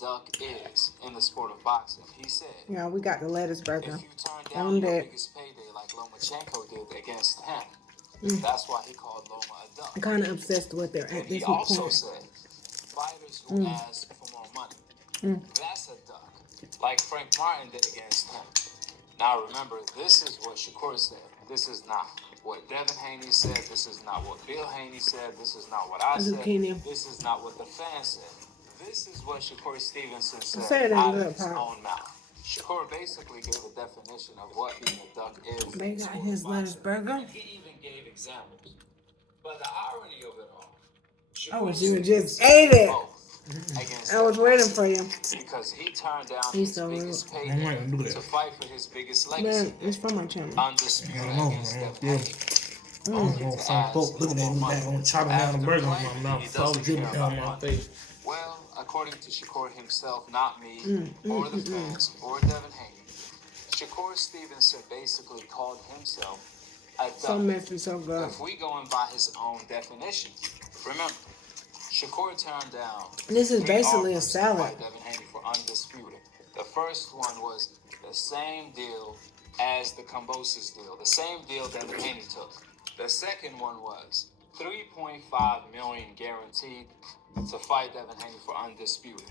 duck is in the sport of boxing. He said, Yeah, we got the lettuce burger. if you turn down your biggest payday like Lomachenko did against him, that's why he called Loma a duck. I'm kind of obsessed with their And at he this also point. said, fighters who ask for more money, that's a duck, like Frank Martin did against him. Now remember, this is what Shakur said. This is not what Devin Haney said. This is not what Bill Haney said. This is not what I said. This is not what the fans said. This is what Shakur Stevenson said out of his own mouth. Shakur basically gave a definition of what being a duck is. They got his lettuce burger. And he even gave examples. But the irony of it all, Oh, you just ate it. I was waiting for you. Because he turned down his biggest payday to fight for his biggest legacy. Man, it's from my channel. Undisputed against Devin Haney. Looking at me back on chopping down the burger in my mouth. Salt dripping down my face. Well, according to Shakur himself, not me, or the fans, or Devin Haney, Shakur Stevenson basically called himself a duck. So messy, so good. If we go in by his own definition, remember, Shakur turned down. This is basically a salad. By Devin Haney for undisputed. The first one was the same deal as the Cambosis deal, the same deal Devin Haney took. The second one was $3.5 million guaranteed to fight Devin Haney for undisputed.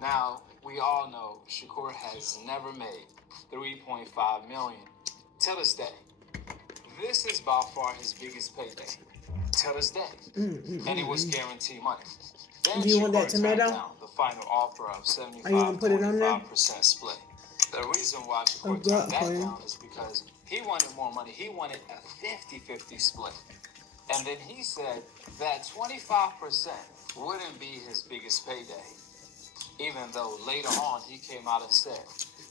Now we all know Shakur has never made $3.5 million till this day. This is by far his biggest payday till this day, and it was guaranteed money. Then do you want that tomato? Down the final offer of 75% split. The reason why Shakur turned that down is because he wanted more money. He wanted a 50-50 split. And then he said that 25% wouldn't be his biggest payday, even though later on he came out and said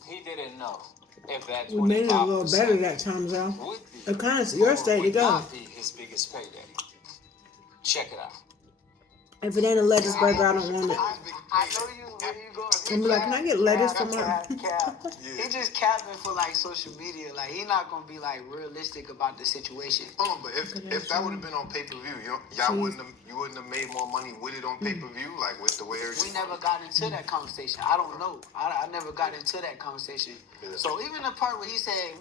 he didn't know if that 25% we made it a little better that time, though. would It kind of your state to go. Not be his biggest payday. Check it out. If it ain't a lettuce burger, I don't want it. I know where you going. I'm like, can I get lettuce for my... He just capping for like social media. Like he not gonna be like realistic about the situation. Hold on, but if that would have been on pay-per-view, y'all wouldn't have made more money with it on pay-per-view, like with the way we never got into that conversation. I don't know. I never got into that conversation. Yeah. So even the part where he said,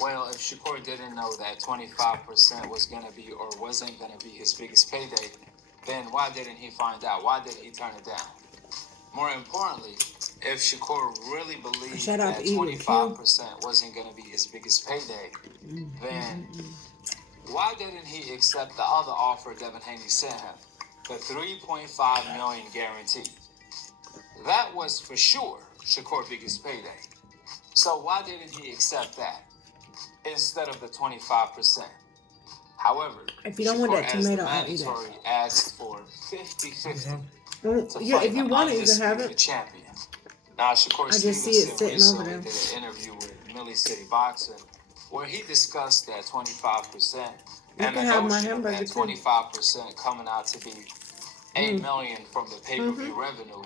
well, if Shakur didn't know that 25% was gonna be or wasn't gonna be his biggest payday, then why didn't he find out? Why did he turn it down? More importantly, if Shakur really believed that 25% wasn't going to be his biggest payday, then why didn't he accept the other offer Devin Haney sent him? The $3.5 million guarantee. That was for sure Shakur's biggest payday. So why didn't he accept that instead of the 25%? However, if you don't want that tomato, I'll eat it. Asked for 50-50. Yeah, if you want it, you can have it. Champion. Now, Shakur I just see it sitting over there. Did an interview with Millie City Boxing where he discussed that 25% and the notion of that 25% coming out to be $8 million from the pay-per-view revenue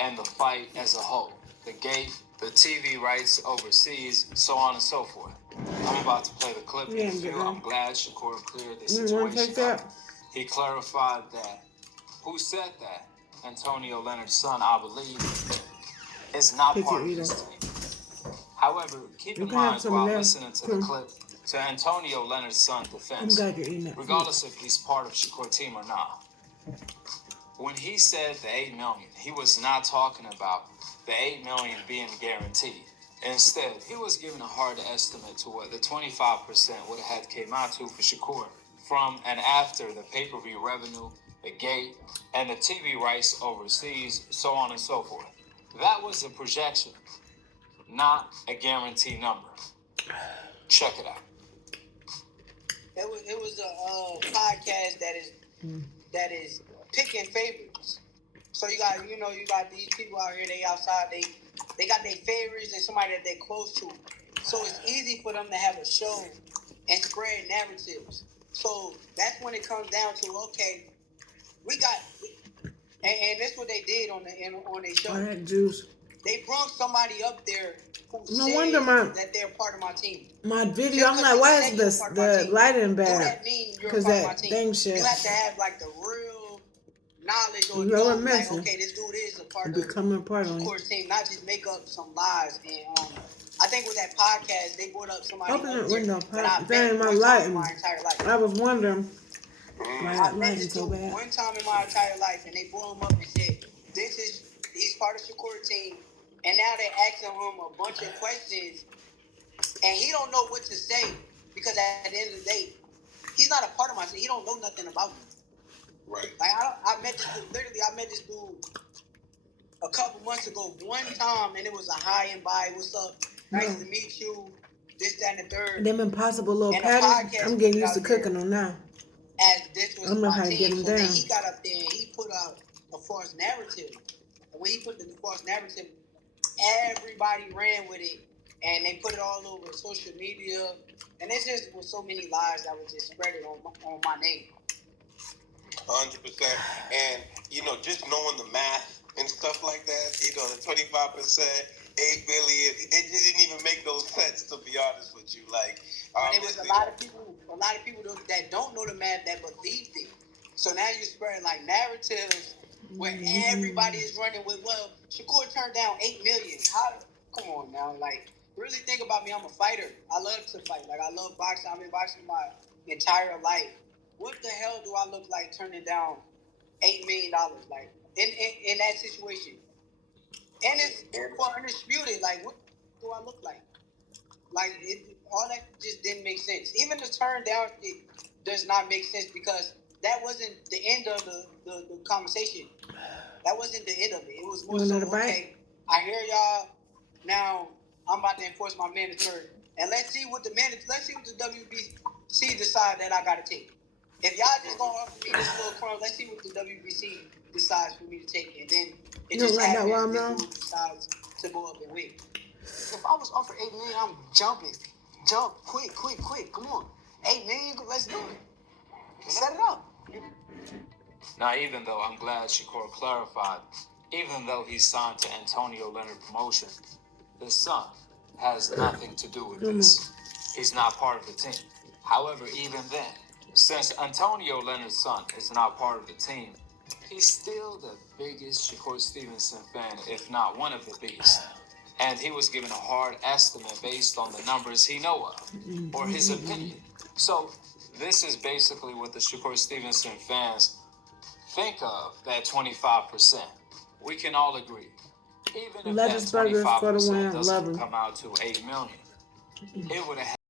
and the fight as a whole, the gate, the TV rights overseas, so on and so forth. I'm about to play the clip. I'm glad Shakur cleared the situation up. He clarified that who said that, Antonio Leonard's son, I believe, is not part of his team. However, keep in mind while listening to the clip, to Antonio Leonard's son's defense, regardless if he's part of Shakur's team or not, when he said the $8 million, he was not talking about the $8 million being guaranteed. Instead, he was giving a hard estimate to what the 25% would have had came out to for Shakur from and after the pay-per-view revenue, the gate, and the TV rights overseas, so on and so forth. That was a projection, not a guaranteed number. Check it out. It was a podcast that is picking favorites. So you got these people out here, they outside, they got their favorites and somebody that they're close to. So it's easy for them to have a show and spread narratives. So that's when it comes down to, okay, and that's what they did on their show. I had juice. They brought somebody up there who that they're part of my team. My video, I'm like, why is the lighting bad? Because that thing shit. You have to have like the real knowledge or like, okay, this dude is a part of becoming part of Shakur's team, not just make up some lies. And I think with that podcast, they brought up somebody Open that else window, that I Pop. That met ain't my one time in lighting. my entire life. I was wondering why I that met lighting this so dude bad. one time in my entire life, and they brought him up and said, he's part of Shakur's team, and now they're asking him a bunch of questions, and he don't know what to say, because at the end of the day, he's not a part of my team. He don't know nothing about me. Right. Like, I met this dude, literally, I met this dude a couple months ago, one time, and it was a hi and bye, what's up, nice to meet you, this, that, and the third. Them impossible little And the patties, podcast I'm getting put it used to out there cooking them now. as this was I know my how to get team. them So then down. he got up there and he put out a false narrative. And when he put the false narrative, everybody ran with it, and they put it all over social media. And it just was so many lies that was just spread on my name. 100%. And, just knowing the math and stuff like that, the 25%, 8 billion, it just didn't even make no sense, to be honest with you. Like, there was a lot of people that don't know the math that believed it. So now you're spreading like narratives where everybody is running with, well, Shakur turned down 8 million. Come on now, like, really think about me. I'm a fighter. I love to fight. Like, I love boxing. I've been boxing my entire life. What the hell do I look like turning down $8 million? Like, in that situation? And it's undisputed. Like, what do I look like? Like, all that just didn't make sense. Even the turn down shit does not make sense, because that wasn't the end of the conversation. That wasn't the end of it. It was more so, okay, I hear y'all. Now I'm about to enforce my mandatory, and let's see what the WBC decide that I gotta take. If y'all just gonna offer me this little crumb, let's see what the WBC decides for me to take, and then it just happens. This dude decides to go up and win. If I was offered 8 million, I'm jumping. Jump, quick. Come on, 8 million, let's do it. Set it up. Now, even though I'm glad Shakur clarified, even though he's signed to Antonio Leonard Promotion, his son has nothing to do with this. He's not part of the team. However, even then, since Antonio Leonard's son is not part of the team, he's still the biggest Shakur Stevenson fan, if not one of the biggest. And he was given a hard estimate based on the numbers he know of, or his opinion. So this is basically what the Shakur Stevenson fans think of, that 25%. We can all agree. Even if that 25% doesn't come out to 8 million, it would have